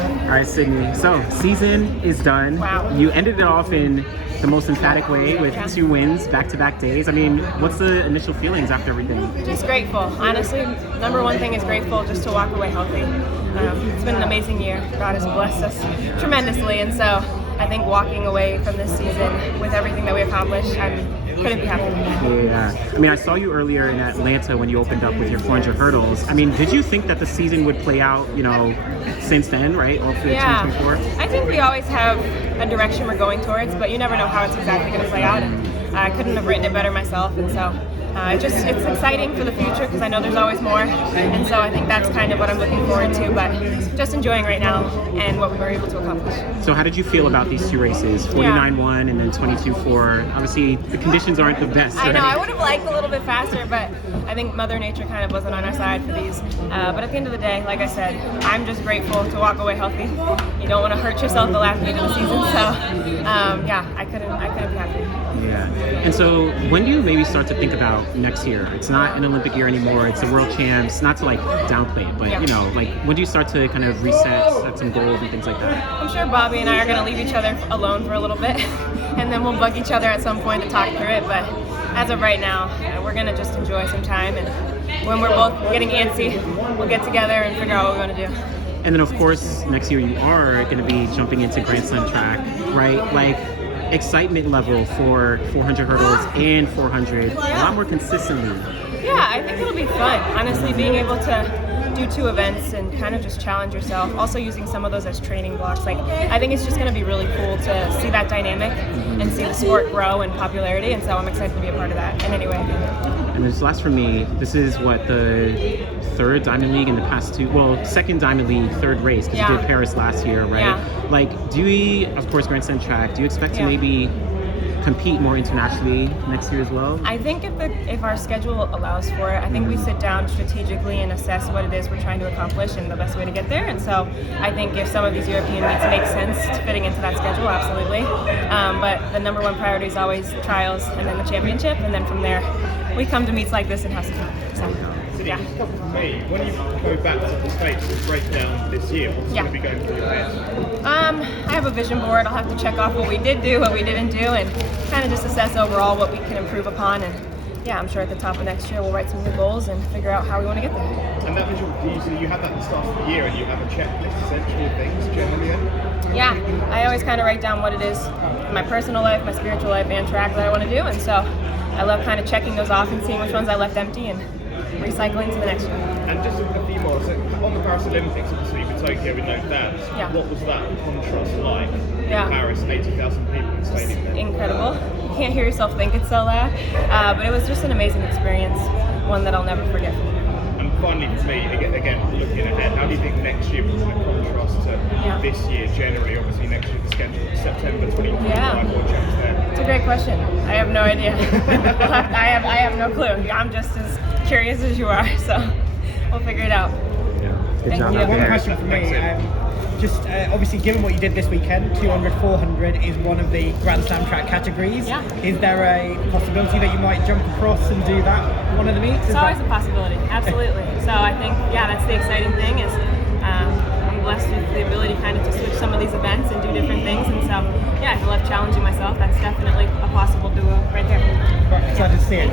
All right, Sydney. So, season is done. Wow. You ended it off in the most emphatic way with 2 wins, back-to-back days. I mean, what's the initial feelings after everything? Just grateful. Honestly, number one thing is grateful just to walk away healthy. It's been an amazing year. God has blessed us tremendously, and so I think walking away from this season with everything that we accomplished, I couldn't be happier. Yeah. I mean, I saw you earlier in Atlanta when you opened up with your 400 hurdles. I mean, did you think that the season would play out, since then, right? All through 2024? I think we always have a direction we're going towards, but you never know how it's exactly going to play out. And I couldn't have written it better myself, and so it's exciting for the future because I know there's always more, and so I think that's kind of what I'm looking forward to, but just enjoying right now and what we were able to accomplish. So how did you feel about these 2 races, 49-1 and then 22-4? Obviously, the conditions aren't the best. I know, I would have liked a little bit faster, but I think Mother Nature kind of wasn't on our side for these. But at the end of the day, like I said, I'm just grateful to walk away healthy. You don't want to hurt yourself the last week of the season, so I couldn't be happier. Yeah. And so when do you maybe start to think about next year? It's not an Olympic year anymore, it's the World Champs, not to downplay it, but when do you start to kind of reset, set some goals and things like that? I'm sure Bobby and I are going to leave each other alone for a little bit, and then we'll bug each other at some point to talk through it, but as of right now, we're going to just enjoy some time, and when we're both getting antsy, we'll get together and figure out what we want to do. And then of course, next year you are going to be jumping into Grand Slam track, right? Excitement level for 400 hurdles and 400 a lot more consistently. Yeah, I think it'll be fun. Honestly, being able to do 2 events and kind of just challenge yourself. Also using some of those as training blocks. I think it's just going to be really cool to see that dynamic and see the sport grow in popularity. And so I'm excited to be a part of that in any way. And this last for me, this is what the 3rd Diamond League in the past 2, 2nd Diamond League, 3rd race, because you did Paris last year, right? Yeah. Do we, of course, Grand Slam track, do you expect to maybe compete more internationally next year as well? I think if our schedule allows for it, I think we sit down strategically and assess what it is we're trying to accomplish and the best way to get there. And so I think if some of these European meets make sense fitting into that schedule, absolutely. But the number one priority is always trials and then the championship, and then from there we come to meets like this and have some fun. So, yeah. For me, when you go back to the States and break down this year, what's going to be going through your head? I have a vision board. I'll have to check off what we did do, what we didn't do, and kind of just assess overall what we can improve upon. And I'm sure at the top of next year we'll write some new goals and figure out how we want to get there. And that visual, you have that at the start of the year, and you have a checklist essentially of things generally. Yeah, I always kind of write down what it is in my personal life, my spiritual life, and track that I want to do, and so I love kind of checking those off and seeing which ones I left empty and recycling to the next year. And just a few more, so on the Paris Olympics, obviously for Tokyo with no fans, what was that contrast like in Paris, 80,000 people in the stadium there? Incredible. You can't hear yourself think it's so loud, but it was just an amazing experience, one that I'll never forget. And finally for me, again looking ahead, how do you think next year will contrast to this year generally? Obviously next year the schedule is September 2025 World Champs there. It's a great question. I have no idea. I have no clue. I'm just as curious as you are, so we'll figure it out. Good job. One question for me. Obviously, given what you did this weekend, 200, 400 is one of the Grand Slam track categories. Yeah. Is there a possibility that you might jump across and do that one of the meets? It's always a possibility, absolutely. So I think, that's the exciting thing is I'm blessed with the ability kind of to switch some of these events and do different things. And so, I love challenging myself. That's definitely a possible duo right there. Right, excited to see it.